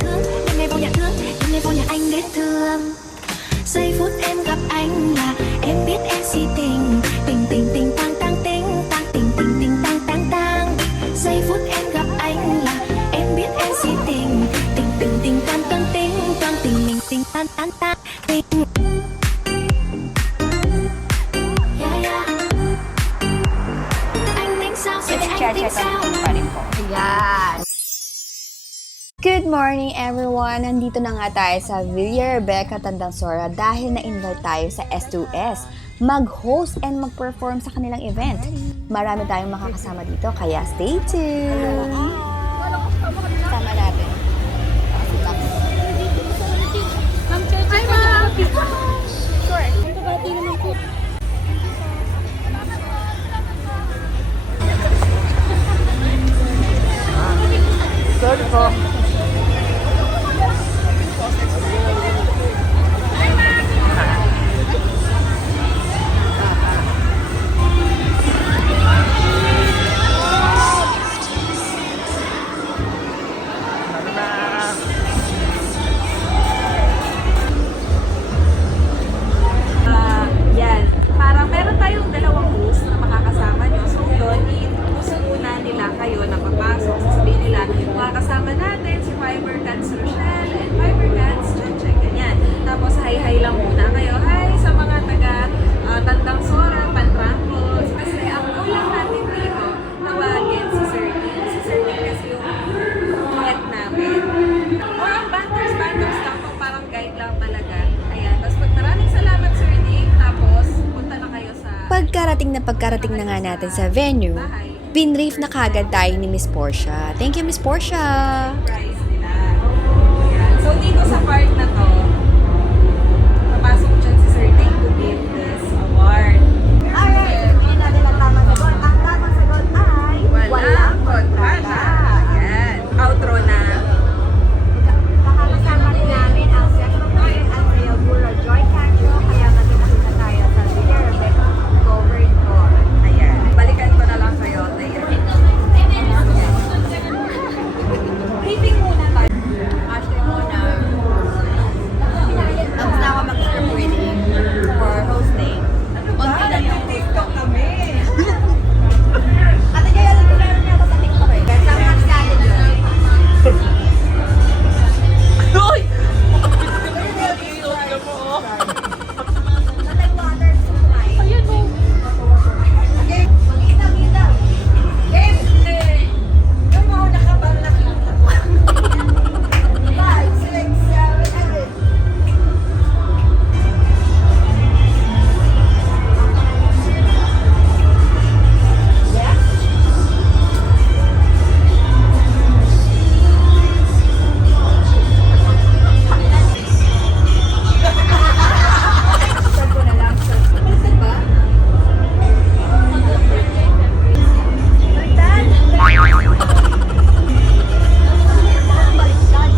thương, đêm nay vô nhà thương, đêm nay vô nhà anh để thương. Giây phút em gặp anh là em biết em si tình, tình tình tình tang tang tình tang tình tình tình tang tang tang. Giây phút em gặp anh là em biết em si tình, tình tình tình tang tang tình tang tình mình tình tang tang tang tình. Anh tính sao? Sẽ anh tính sao? Ayan. Good morning everyone! Nandito na nga tayo sa Villa Rebecca Tandansora dahil na-invite tayo sa S2S mag-host and mag-perform sa kanilang event. Marami tayong makakasama dito, kaya stay tuned! Sama natin. Hi, ma'am! Sure. Kabati naman po. Sorry po. Yan. Parang meron tayong dalawang host na makakasama nyo. So yun, i-introduce muna nila kayo na papasok. Sasabihin nila, makakasama natin si Fiber Cats Rochelle and Fiber Cats Cheche. Ganyan. Tapos hi-hi lang muna kayo. Hi sa mga taga Tandang Sora, Pantrampos. Kasi ang goal lang natin dito, tawagin si Sir Dean. Si Sir Dean kasi yung head namin. Or ang banters lang to, parang guide lang talaga. Ayan. Tapos maraming salamat Sir Dean. Tapos punta na kayo sa Pagkarating na nga natin sa venue, bahay. binrief na kagad tayo ni Miss Portia. Thank you, Miss Portia! Prize nila. Ayan. So dito sa part na to, papasok dyan si Sir Dean to give this award. Alright, sabihin natin ang tamang sagot. Ang tamang sagot ay Walang kontrata. Ayan. Outro na. makakasama rin namin ang Secretary at Mayor Bulo Joy Cancho, kaya magkita tayo sa Villa Rebecca Covered Tour. Ayan. Balikan ko na lang kayo. Ayan. Briefing muna tayo. Actually muna, tapos na ako mag-script reading for hosting. Konti lang yung TikTok kami. Ate Jay, alam ko meron niya ako sa TikTok eh. Kasama kami sa Ate Joy. Uy! Natay water supply. Ayan o. Okay, magkita-kita. Game! Yung mga nakabang nakita ko. 5, 6, 7, 8. Saan ko na lang? Baliktad ba? Baliktad! Baliktad!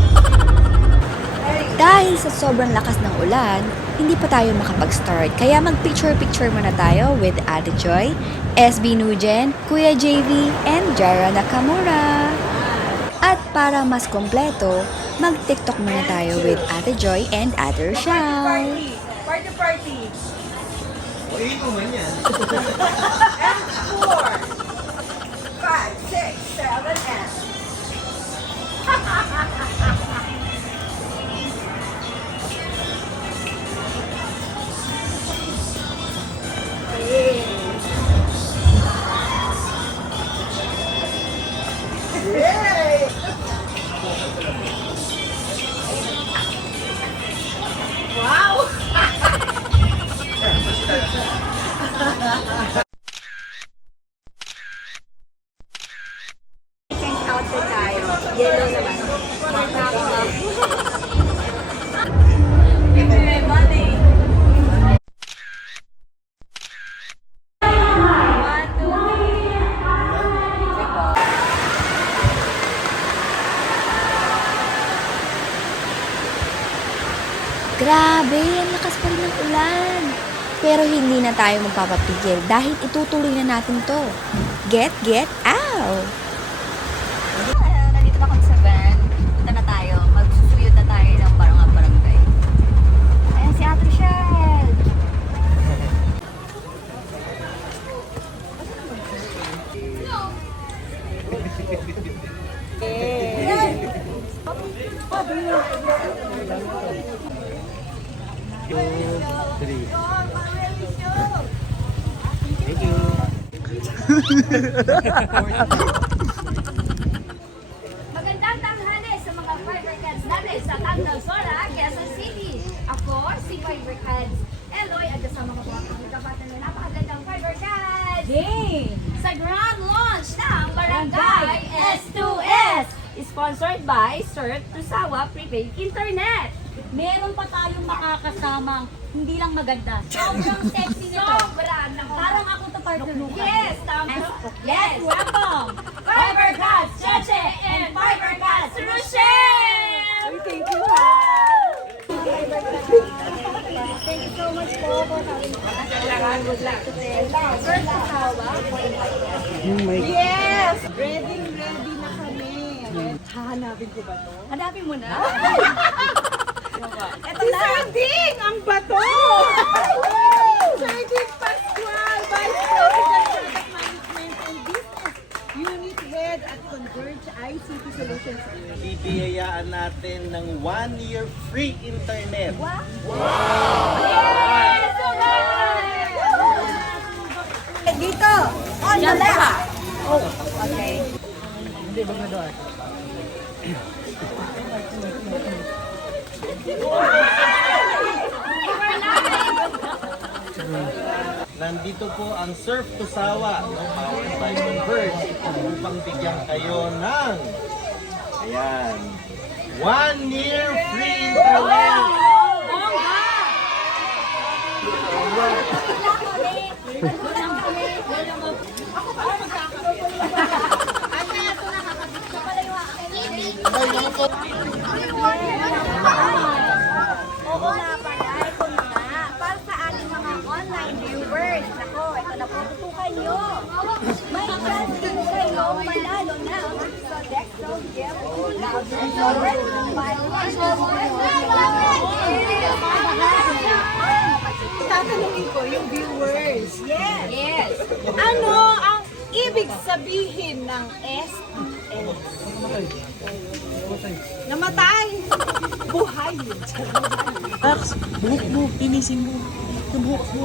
Dahil sa sobrang lakas ng ulan, hindi pa tayo makapag-start. Kaya mag-picture-picture muna tayo with Ate Joy, SB Nujen, Kuya JV, and Jara Nakamura. At para mas kompleto, mag-TikTok muna tayo with Ate Joy and Ate Rochelle. Party! Party party! M4 5, 6, 7, and Change outfit tayo. Yellow naman. Grabe, ang lakas pa rin ng ulan. Pero hindi na tayo magpapapigil dahil itutuloy na natin to. Get out! Nandito na kami sa van. Punta na tayo. Magandang tanghali sa mga Fiber Cats natin sa Tandalsora, Quezon City. Ako, si Fiber Cats Eloy, at kasama ko po ang kapatid ng napakagandang Fiber Cats sa grand launch ng Barangay S2S, sponsored by Surf to Sawa Prepaid Internet. Meron pa tayong makakasamang hindi lang maganda. Sobrang sexy nito. Sobrang Parang ako to partner. Yes, tama. Yes, welcome! Fiber Cats Cheche and Fiber Cats Rochelle! Thank you, Thank you so much po for having us. I would like to say, Surf to Sawa. Yes! Ready na kami. Hahanapin ko ba to? Hanapin mo na. Ito si Sir Ding! Ang bato! Sir Ding Pascual, Vice President Product Management and Business Unit Head at Converge ICT Solutions. Bibiyayaan natin ng 1-year free internet. Dito, on the left. Nandito po ang Surf to Sawa, powered by Converge, upang bigyan kayo ng 1-year free internet. Oo nga pala, ito na nga. Para sa ating mga online viewers. Nako, ito na po, tutukan nyo. May chance din kayo manalo ng Sodexo Gift Voucher. Tatanungin ko yung viewers. Yes. Ano ang ibig sabihin ng STS? Namatay! Buhay! Ax, buhok mo, pinisin mo. Yung buhok mo.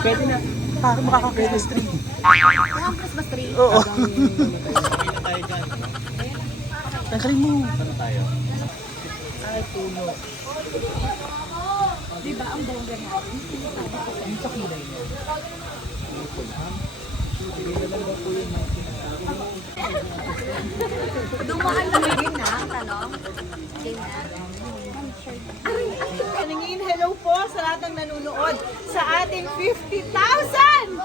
Pwede na. Para makaka-chemistry. Christmas tree. Oo. Pili tayo dyan. Tangkalin mo. Ano tayo? Ay, puno. Dumaan na rin na ang tanong. Kaningin, hello po sa lahat ng nanonood sa ating 50,000!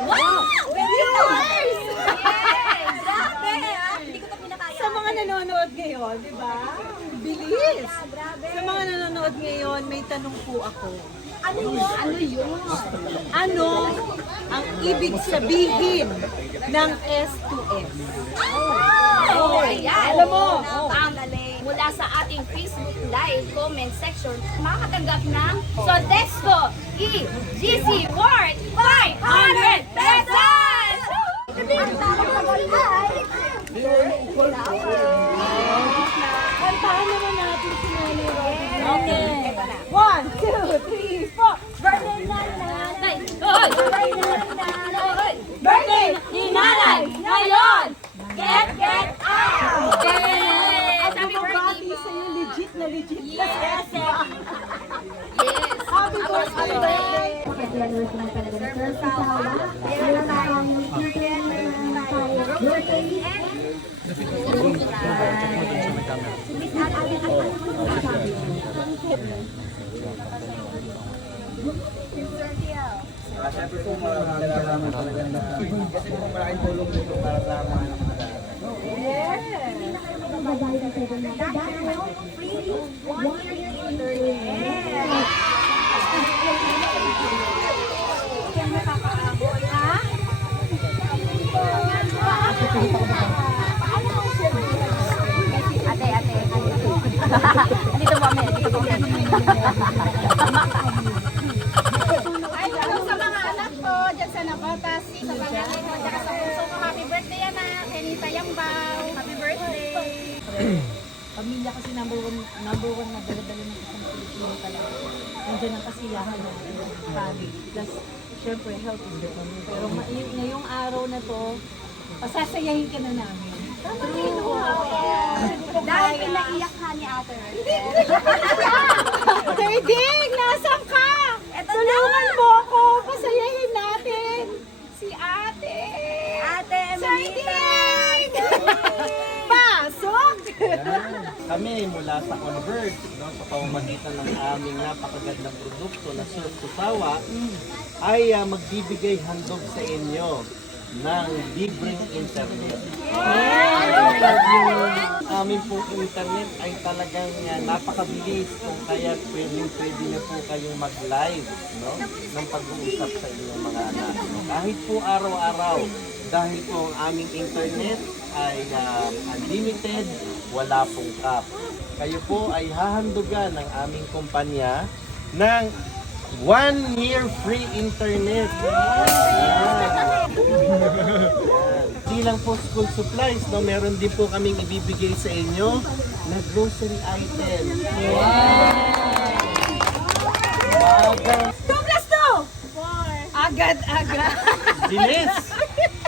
Wow! Viewers! Yes! Grabe! Hindi ko ito pinakaya. Sa mga nanonood ngayon, di ba? Bilis! Grabe. Sa mga nanonood ngayon, may tanong po ako. Ano yun? Ano yun? Ano ang ibig sabihin ng S2S? Oh, ayan. Alam mo, Ang galing. Mula sa ating Facebook Live comment section, makakatanggap ng Sodexo EGC worth 500 pesos! kantahan naman natin si Nanay Robin. Okay. 1, 2, 3, 4. Birthday na nanay! Hoy! Birthday na nanay! Birthday! Ni nanay! Ngayon! Get out! Yes! Happy birthday po! Sa'yo, legit na legit. Yes! Yes! Happy birthday! Siyempre po, maraming salamat talaga na kasi po malaking tulong dito para sa mga Dito po kami. Dito po kami. Ay, hello sa mga anak ko, dyan sa Nabata, sa pamilya ko, dyan sa puso ko. Happy birthday, anak. Kenita Yamba. Pamilya kasi number one na dala-dala ng isang Pilipino talaga. Nandiyan ang kasiyahan natin, family. Plus, syempre, health is the one. Pero ngayong araw na to, pasasayahin ka na namin. Tama rin ako. Dahil pinaiyak ka ni Ate Rachel. Ate Ding, nasan ka? Eto Tulungan na! mo ako. Pasayahin natin. Si ate. Ate Emelita! Pasok! Kami mula sa Converge, no, sa pamamagitan ng aming napakagandang produkto na Surf to Sawa, ay magbibigay handog sa inyo ng libreng internet. Yung aming pong internet ay talagang napakabilis, kung kaya pwede na po kayong mag-live, no, ng pag-uusap sa inyong mga anak. Kahit po araw-araw, dahil po ang aming internet ay unlimited, wala pong cap. Kayo po ay hahandugan ng aming kumpanya ng 1 year free internet. Yan. Di lang po school supplies, no? Meron din po kaming ibibigay sa inyo na grocery item. Magang 2+2! Agad-agad. bilis!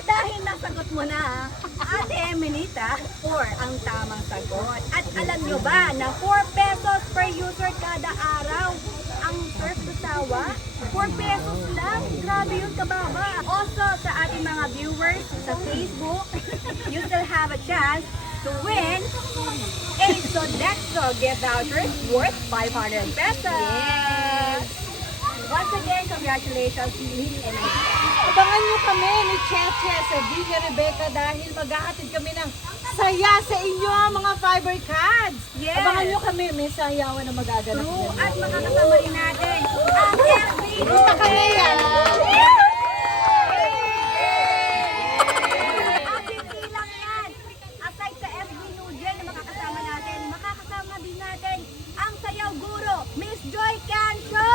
Dahil nasagot mo na, Ate Emelita, 4 ang tamang sagot. At alam nyo ba na 4 pesos per user kada araw ang Surf to Sawa? 4 pesos lang. Grabe yun, kababa. Also, sa ating mga viewers sa Facebook, you still have a chance to win a Sodexo gift voucher worth 500 pesos. Once again, congratulations, Miss Emelita. Abangan nyo kami ni Cheche sa Villa Rebecca dahil mag-aatid kami ng saya sa inyo mga Fiber Cats. Yes. Abangan nyo kami, may sayawan na magaganap. True. At makakasama rin natin ang FB Gusto kami yan. At hindi lang yan. Aside sa FB Nugel na makakasama natin, makakasama din natin ang sayaw guro, Miss Joy Cancho!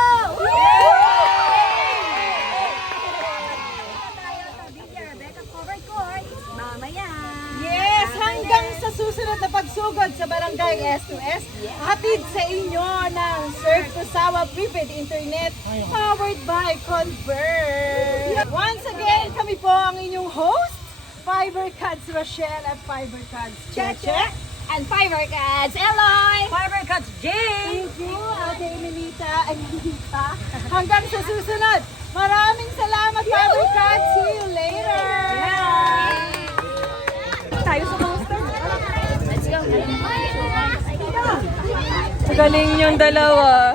Tayo sa Villa Rebecca Covered Court mamaya. Yes, hanggang sa susunod na pagsugod sa Barangay S2S, hatid sa inyo ng Surf to Sawa Prepaid Internet powered by Converge. Once again, kami po ang inyong host, Fiber Cats Rochelle at Fiber Cats Cheche. And Fiber Cats, Eloy! Fiber Cuts Thank Jane! you, Ate Emelita and Lita. Hanggang sa susunod, maraming salamat, Fiber Cats. See you later! Tayo sa monster. Let's go. Galing yung dalawa.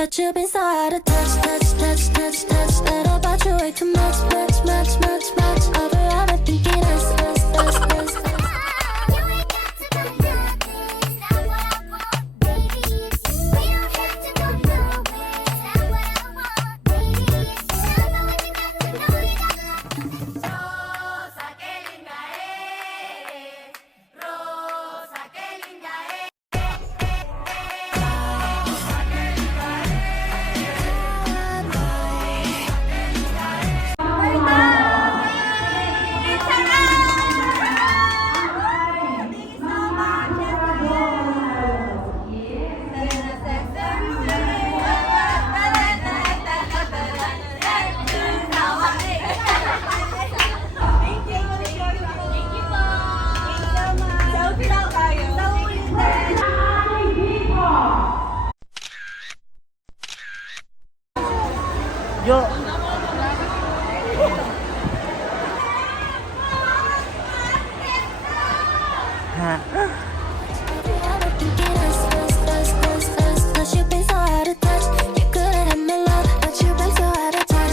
But you've been so out of touch, touch. Thought about you way too much. Overall, I'm thinking us.